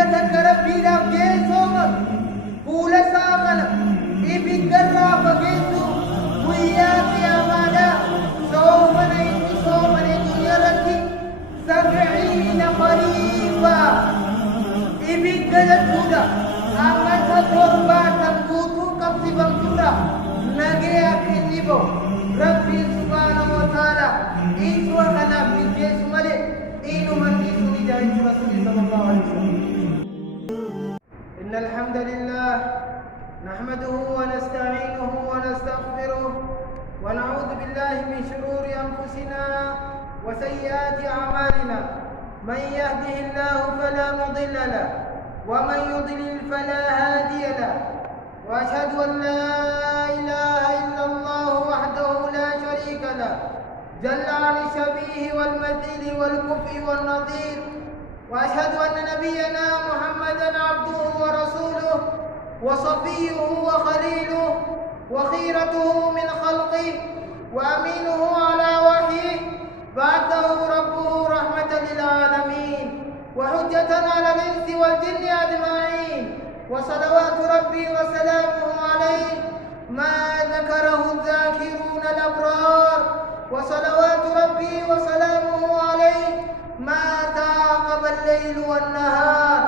guyyata garabbiidhaaf geessooma fuula isaa kana ibiddarraa fageessu guyyaa qiyaamaadha soomana inni soomane dunyarratti 70 qariiba ibidda jechuudha amata torbaatan guutuu qabsifamtuudha nagee akka inni ba'u rabbiin subhaanahu wa ta'ala iswa kanaaf mijeessu malee inuman dhiisuu jaa'ichi rasuuli sallallahu alaihi wasallam. إن الحمد لله نحمده ونستعينه ونستغفره ونعوذ بالله من شرور أنفسنا وسيئات أعمالنا من يهده الله فلا مضل له ومن يضلل فلا هادي له وأشهد أن لا إله إلا الله وحده لا شريك له جل عن الشبيه والمثيل والكفء والنظير وأشهد أن نبينا محمدا عبده ورسوله وصفيه وخليله وخيرته من خلقه وأمينه على وحيه بعثه ربه رحمة للعالمين وحجة على الإنس والجن أجمعين وصلوات ربي وسلامه عليه ما ذكره الذاكرون الأبرار وصلوات ربي وسلامه عليه ما تعاقب الليل والنهار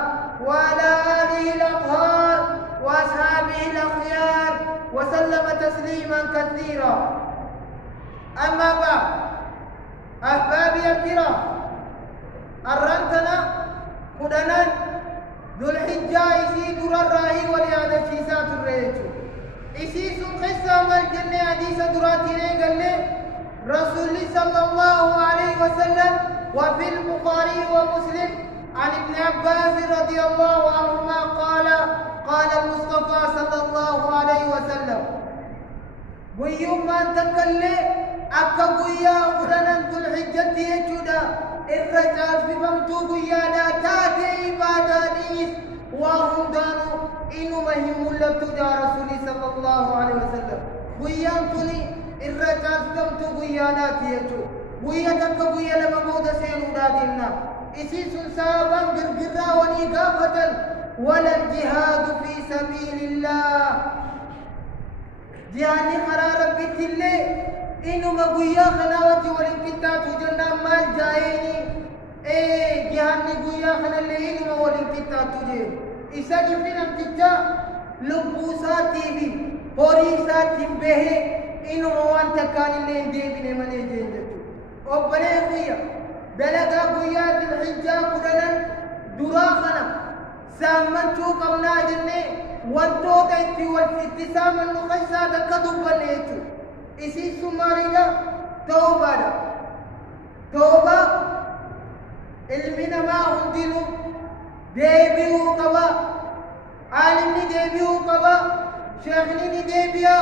وعلى آله الأطهار وأصحابه الأخيار وسلم تسليما كثيرا. أما بعد أحبابي الكرام أرنتنا قدنا ذو الحجة إسي در الرأي وليادة شيسات الرئيسو إسي سنخصة والجنة حديث دراتين قال رسول صلى الله عليه وسلم وفي البخاري ومسلم عن ابن عباس رضي الله عنهما قال المصطفى صلى الله عليه وسلم ويوم أن تكلي أكا قويا قرنا ذو الحجة يجودا الرجال في فمتو قويا لا تاتي عبادانيس وهم دانوا إنو مهم لبتو رسول صلى الله عليه وسلم قويا تني الرجال في فمتو قويا لا تيجو قويا تكا قويا لما مودا سينو دادنا إسيس سابا قرقرا ونقافة ولا الجهاد في سبيل الله جاني خرار ربك اللي إنو مقويا خناوتي والانكتات جنة مال جايني جهاني قويا خنا اللي إنو والانكتات جيه إسا جفين امتجا لبوساتي بي هوريساتي به إنو موان تكان اللي اندي بني مني جينجتو وبني قويا دلقا قويا الحجة قدنا دراخنا سامنتو قمنا جنة وانتوتا اتي والاتسام النخشة دكتو بنيتو إسي سمارينا توبة علمنا ما هندينو ديبيو قبا عالمني ديبيو قبا شيخني ديبيا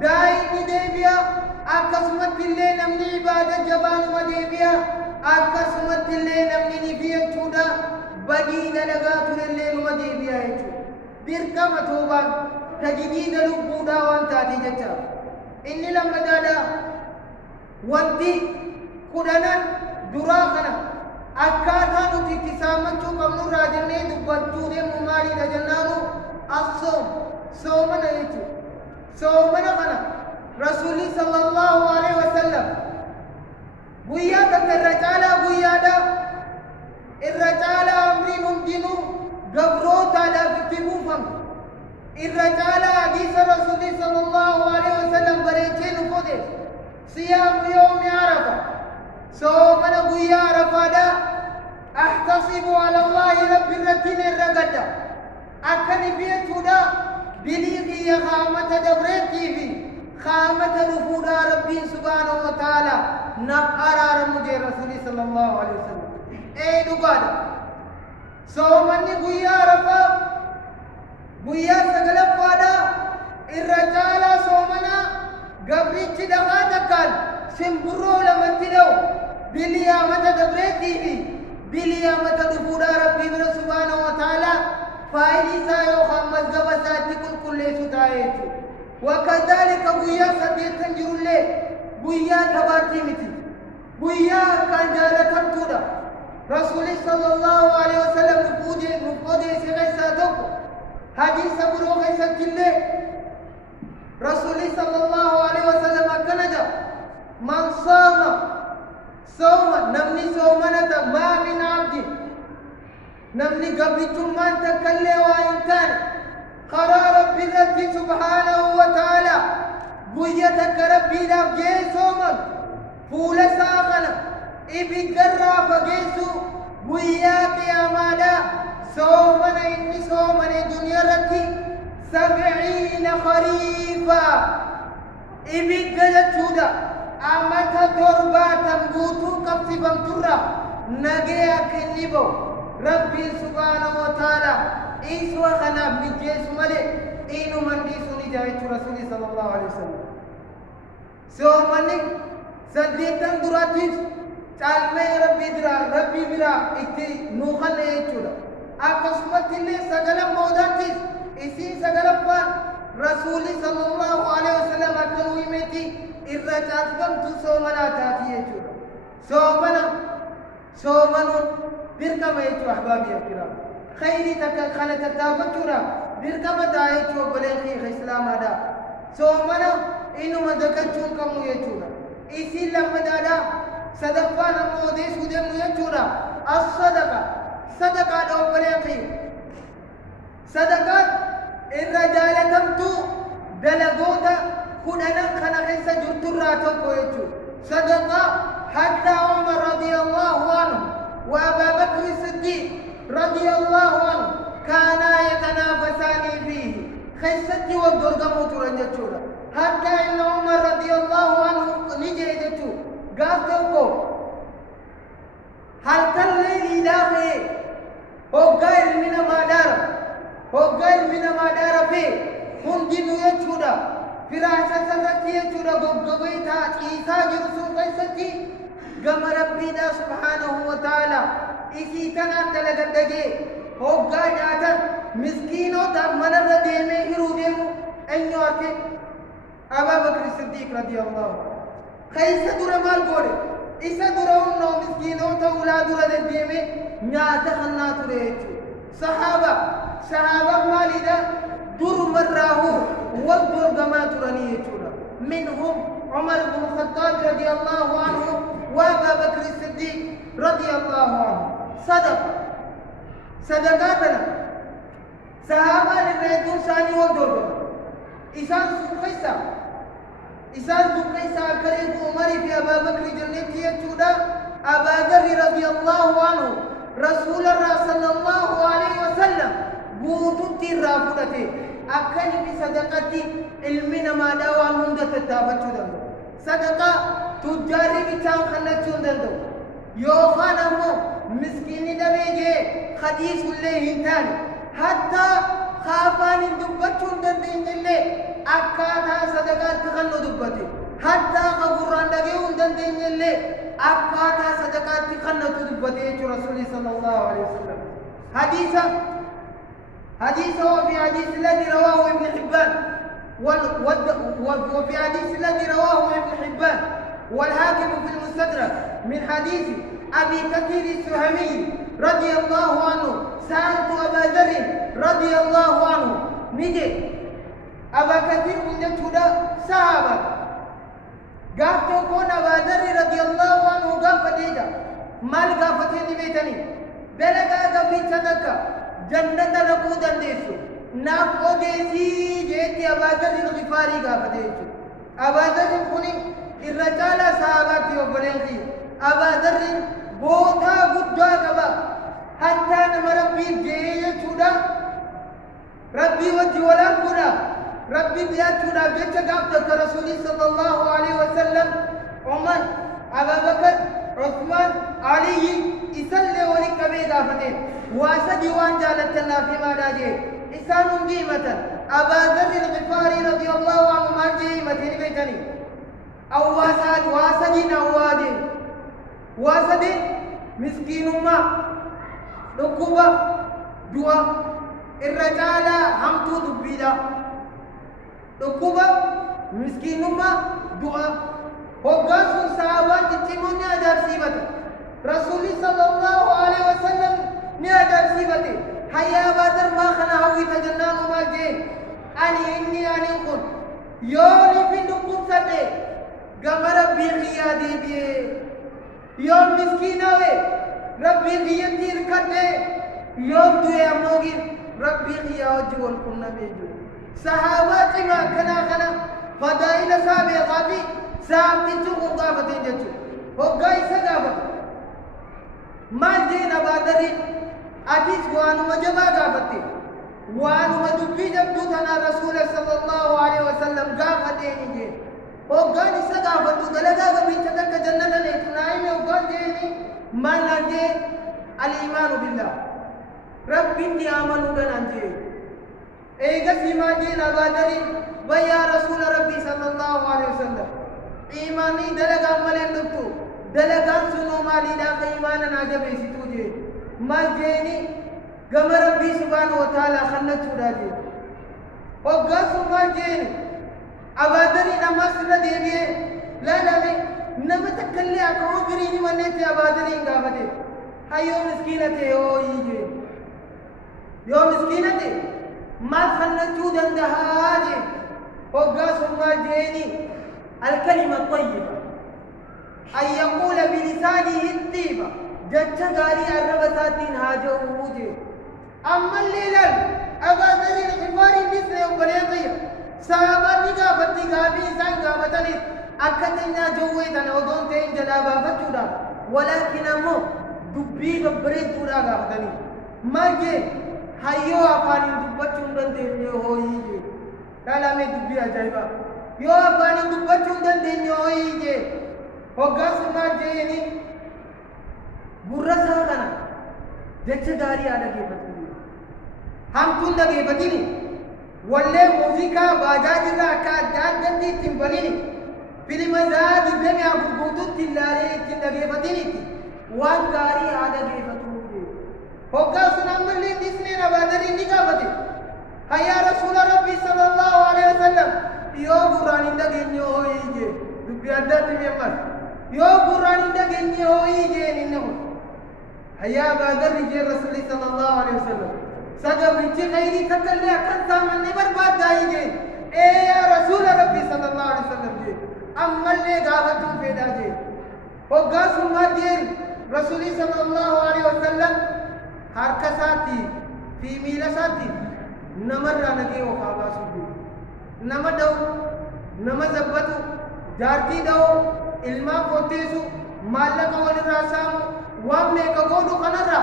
دايني ديبيا أكسمت اللي نمني عبادة جبان وديبيا أكسمت اللي نمني نبيا جودا بدينا لغاتو اللي وديبيا يجو بركة توبة تجديد لبودا وانتادي جتا إني لما دادا وانتي كدنا دراخنا أكاتا نتي تسامنتو قمنو راجنة دبتو دي ممالي دجنانو الصوم صومنا يجو صومنا خنا رسولي صلى الله عليه وسلم قيادة الرجالة قيادة الرجالة أمرين دينو قبروتا لا بكبوفم الرجالة حديث رسول صلى الله عليه وسلم بريتين فودي صيام يوم عرفة صومنا قويا عرفة أحتصب على الله رب الرتين الرقدة أكني في تودا بليغي يا خامة دبرتي في خامة رفودا ربي سبحانه وتعالى نقرار مجي رسول صلى الله عليه وسلم أي دقادة صومني قويا عرفة قويا سقلب فادا الرجال صومنا قبريتش دخاتكال سنبرو لمن تدو باليامة دبرتي في باليامة دفودا ربي سبحانه وتعالى فايلي سايو خمس قبساتي كل ستايتو وكذلك قويا سديت تنجر الليل قويا تباتي متي قويا كان جالة تودا رسول صلى الله عليه وسلم نفودي سغيساتك حديث بروغ ستله رسول صلى الله عليه وسلم كنجا من صام صوما نمني صومنا ما من عبد نمني قبل جمان تكلي وإن كان قرار ربي سبحانه وتعالى بيتك ربي لفجي صوما فول ساقنا إبي قرى فقيسو بياك يا مالا صومنا إني صومنا دنيا رتي 70 خريفا إبي قلت شودا أمتا ترباتا قوتو كفتبا ترى نجيك النبو ربي سبحانه وتعالى إيسوا خناب نجيس ملي إنو من ديسو نجاية رسول صلى الله عليه وسلم صومني سديتا دراتيس تعلمي ربي برا إتي نوخل إيجولا أقسمت اللي سجل موداتيس إسي سجل فان رسول صلى الله عليه وسلم أكلوا إمتي الرجال قمت صومنا تاتي إيجولا صومنا بركم إيجو أحبابي الكرام خيري خانة تتابتنا بركم دايجو بلغي إسلام هذا صومنا إنو مدكتشون كم إيجولا إسي لما دادا صدقانا مودي سودم يجورا صدقة دو بريقي صدقات الرجال تمتو دلقوتا كننا خنقسا جرتراتو كويتو صدقة حتى عمر رضي الله عنه وأبا بكر الصديق رضي الله عنه كانا يتنافسان فيه خيستي والدرقمو ترنجتورا حتى إن عمر رضي الله عنه نجيدتو قافتوكو هل كالليل داخل هقال من ما دار فيه هنجن يجودا فراشة سرتي يجودا قبقبيتا إيسا جرسو قيستي قم ربي دا سبحانه وتعالى إسي تنان دلقدقي هقال جاتا مسكينو دا من الرديمي هرو ديمو أنيو أكي أبا بكر الصديق رضي الله عنه خيسة دور مال قولي إسا دورون نو مسكينو تولاد دور ديمي نياتا خنات ريجو صحابة مالي دا دور مراهو والدور قمات رنيجو منهم عمر بن الخطاب رضي الله عنه وأبا بكر الصديق رضي الله عنه صدقاتنا صحابة للرئيتون ثاني والدور إسان سوخيسا إسان دقيسا كريم عمري في أبا بكر جنتي يجودا أبا ذر رضي الله عنه رسول الله صلى الله عليه وسلم بوتوتي رافضتي أكني في صدقتي علمنا ما داوان هندة التابتو دندو صدقة تجاري بيتان خلتشون دندو يوخان أمو مسكيني دبيجي خديث الله هنتاني حتى خافان دبتشون دندين اللي أكاتا صدقات تخلو دبتي حتى قبران دقيون دندين اللي أكاتا صدقات تخلو دبتي رسول صلى الله عليه وسلم حديثه وفي حديث الذي رواه ابن حبان وفي حديث الذي رواه ابن حبان والحاكم في المستدرك من حديث أبي كثير السهمي رضي الله عنه سألت أبا ذر رضي الله عنه نجي أبا كثير من جتودا صحابة قافتو كون أبا ذر رضي الله عنه قافة ديجا مال قافتين بيتني بلغا قبل صدقة جنة نقودا ديسو نافو ديسي جيتي أبا ذر الغفاري قافة ديجو أبا ذر كوني الرجال صحاباتي وبلغي أبا ذر بوتا قدا قبا حتى نمربي جيجا تودا ربي وجه والأرقنا ربي بياتنا بيتك عبدك رسولي صلى الله عليه وسلم عمر أبا بكر عثمان علي إسلي ولك بيغا فتين واسدي وان جالتنا فيما داجي إسان قيمة أبا ذر الغفاري رضي الله عنه ما جيمة بيتني أو واسدي نوادي واسدي مسكين ما ركوبة دوا الرجال همتو دبيدا ركوبة مسكين ما دوا هوغاسون صحابات تيمونيا دار سيبتا رسول صلى الله عليه وسلم نادى سيبتي حيا بدر ما خنا هوي تجنان وما جين إني أقول يوم في نقطة سدى قام ربي خيادي بيه يوم مسكينة ربي خيادي ركضه يوم دويا موجين ربي خيادي والكنا بيجو صحابات ما كنا فضائل صحابي غابي صحابي تجو غابتين جتو هو غاي سغابت ما جينا بادري أتيس وانو مجبا غابتي وانو مدبي جبدو تنا رسول صلى الله عليه وسلم غابتين جي هو غاني سغابتو دلغا غبي تدك جنة ليتناي مي وغان جيني ما نجي الإيمان بالله ربي انتي آمنوا دنانجي ايغا سيما جينا بادري ويا رسول ربي صلى الله عليه وسلم إيماني دلغا ملين دفتو دلغا سنو مالي داخ إيمانا ناجبه ستوجه مال جيني قم ربي سبحانه وتعالى خلت راجي وقاسو مال جيني أبادري نمسر ديبيه لا مي نمتكلي أكو بريني منيتي أبادري انقابته هايو مسكينة يو يجي يو مسكينة مال خلتو دندهاجي وقاسو مال جيني الكلمة الطيبة أن يقول بلسانه الطيبة جدت غاري الربساتين هاجو ووجه أما الليلة أبادري الحفار مثل وبريطية صحابة نقافتي غابي إنسان قابتني أكتنا جويتنا ودون تين جلابا فتودا ولكن أمو دبي ببريد تودا قابتني مرجي هايو أفاني دبتشون دندين يهويجي لا مي دبي أجايبا يو أفاني دبتشون دندين يهويجي وقاسو ما جيني برسا كنا جتش داري على كيفتني هم كن كيفتني والله موسيقى باجاج راكا جاجتي تنبليني في مزاج الدم يا بوتو تلاري كيفتني وان داري على كيفتني وقاسو نمبر ديسني نبادري نيكافتي هيا رسول ربي صلى الله عليه وسلم يو قران دغني هويجي دبيادات بيمر يو قران دغني هويجي نينو هيا بادر رجال رسول صلى الله عليه وسلم سجب رجي غيري تكلي أكثر من نبر بعد دايجي إيه يا رسول ربي صلى الله عليه وسلم جي أما اللي قابتهم في داجي وقاسوا ما جيل رسول صلى الله عليه وسلم حركساتي في ميلساتي نمر نجي وفابا سجي نمدو نمزبتو جارتي دو علما فوتيسو مالك والراسامو وامي كقولو خنرا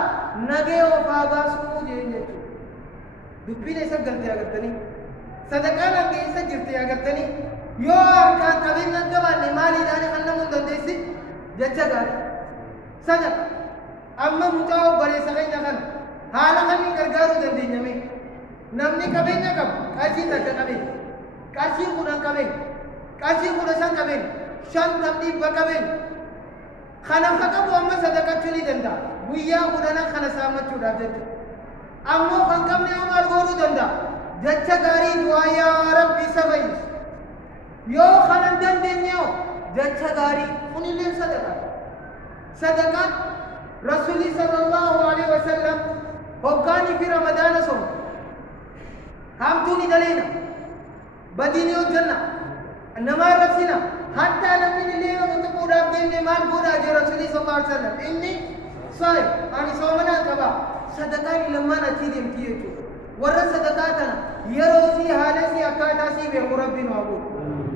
نجي وفابا سجي نجي دبيني سجلتي أقرتني صدقانا كي سجلتي أقرتني يو أركان قبيل نجوان مالي داني خلنا من دنديسي جتشا صدق أما متاو بري سغين خن حالا خمي غرغارو دندين يمي نمني قبيل نقب قاسي تكا قبيل قاسي خودان قبيل قاسي خودسان قبيل شان تبديب بقبيل خنا خطب أما صدقة چلي دندا ويا خودانا خنا سامت چودا جتشا أما خنقم نيوم أرغورو دندا جتشا غاري دعايا ربي سبيس يو خنن دندين يو جتشا غاري خنلين صدقة صدقة رسول صلى الله عليه وسلم وقاني في رمضان صوم هم توني دلينا بديني الجنة إنما رسينا حتى لم يلين وتقول أبدين مال قولا جي رسول صلى الله عليه وسلم إني صائم أنا صومنا كبا صدقاني لما نتيجم تيجو ورا صدقاتنا يروسي حالسي أكاداسي بقربين وابود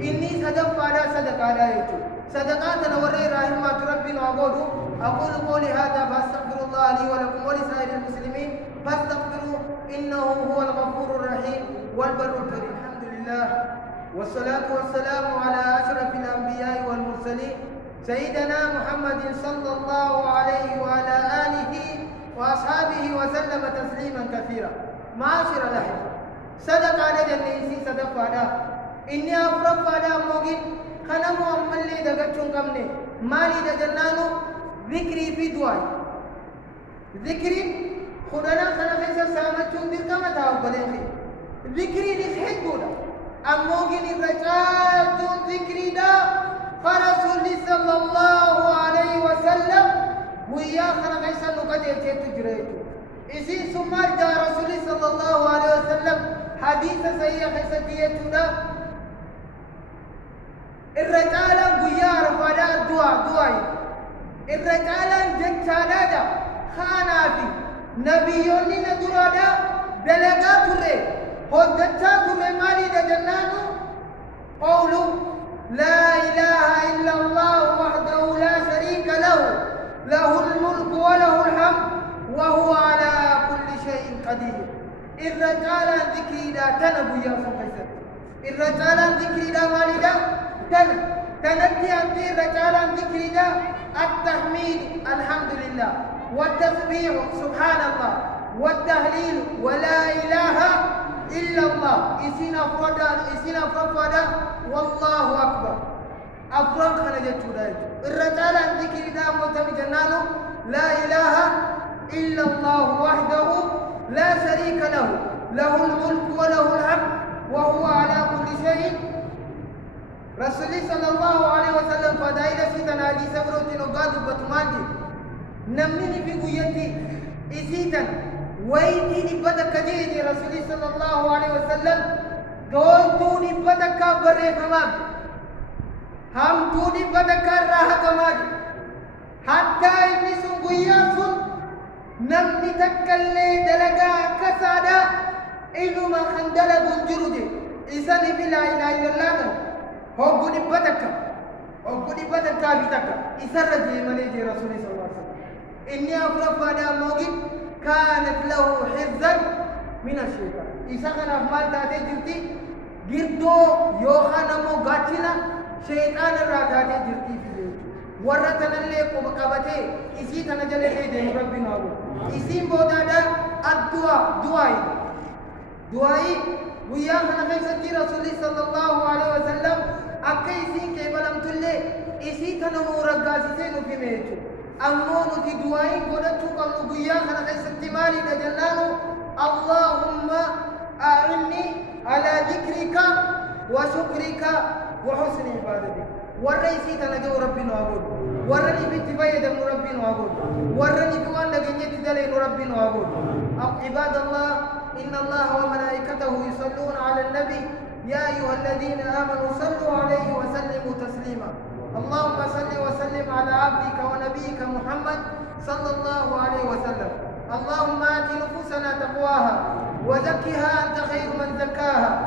إني صدق فادا صدق على يجو صدقاتنا ورا رحمة ربنا وابود أقول قولي هذا فاستغفر الله لي ولكم ولسائر المسلمين فاستغفروه إنه هو الغفور الرحيم والبر الكريم الحمد لله والصلاة والسلام على أشرف الأنبياء والمرسلين سيدنا محمد صلى الله عليه وعلى آله وأصحابه وسلم تسليما كثيرا معاشر الأحبة صدق على جنيسي صدق فادا إني أفرق فادا موجين خنمو أمالي دقاتشون قمني مالي دجنانو ذكري في دعاي ذكري خدنا خنا خيسا سامتشون دير كما تاو بلنخي ذكري نسحد دولا أموجين الرجال ذكري دا فرسول صلى الله عليه وسلم قيا خنا غيسا نقد تجريت إسين ثم جاء رسول صلى الله عليه وسلم حديث سيئة خيستيتنا الرجال قيا رفادا الدعاء الرجال جنشالادا خانا في نبيوني ندرادا دلقات الرئي هدتات مالي دجنانو قولوا لا إله إلا الله وحده لا شريك له له الملك وله الحمد وهو على كل شيء قدير الرجال ذكري لا تنبو يا فقيسة الرجال ذكري لا مالي لا تنتي أنت الرجال ذكري لا التحميد الحمد لله والتسبيح سبحان الله والتهليل ولا إله إلا الله إسنا فردا والله أكبر أفرق خنجت ولايت الرجال عن ذكر الله موتم جنانه لا إله إلا الله وحده لا شريك له له الملك وله الحمد وهو على كل شيء رسول صلى الله عليه وسلم فدائل سيدنا حديث بروتين وقاد بتمانتي نمني في قيتي إسيتا ويتي نبدك جيدي رسول صلى الله عليه وسلم قولتو نبدك بريف مام هم تو نبدك راحة مام حتى إني سنقيا سن نمني تكالي دلقا كسادا إنو ما خندل بنجرد إساني في لا إله إلا الله هو نبدك بتك إسر رجي مليجي رسول صلى الله عليه وسلم إني أفرف هذا موجب كانت له حفظا من الشيطان إسا كان أفمال تاتي جرتي جردو يوخانا مو غاتنا شيطان الراتاتي جرتي في جيوتو ورطنا اللي قبطي إسي تنجل اللي ربنا أبو إسي بودادا دعائي ويا خنا خيستي رسول صلى الله عليه وسلم أكي إسي كيبلم تلي إسي تنمو رقاسي في ميتو أمون تدوائي قدتو قبل قيا خنا خيستي مالي نجلانو اللهم أعني على ذكرك وشكرك وحسن عبادتك والرئيسي تنجو ربنا أقول والرني في اتفاية من ربنا أقول والرني في وان لقنية دلين ربنا أقول عباد الله إن الله وملائكته يصلون على النبي يا أيها الذين آمنوا صلوا عليه وسلموا تسليما اللهم صل وسلم على عبدك ونبيك محمد صلى الله عليه وسلم اللهم آت نفوسنا تقواها وزكها أنت خير من زكاها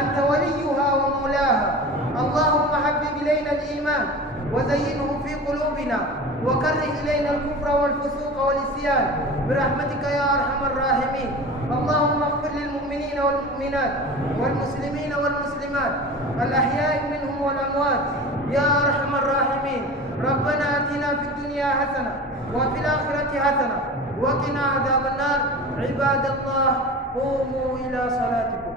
أنت وليها ومولاها اللهم حبب إلينا الإيمان وزينه في قلوبنا وكره إلينا الكفر والفسوق والعصيان برحمتك يا أرحم الراحمين اللهم اغفر للمؤمنين والمؤمنات والمسلمين والمسلمات الأحياء منهم والأموات يا أرحم الراحمين ربنا آتنا في الدنيا حسنة وفي الآخرة حسنة وقنا عذاب النار عباد الله قوموا إلى صلاتكم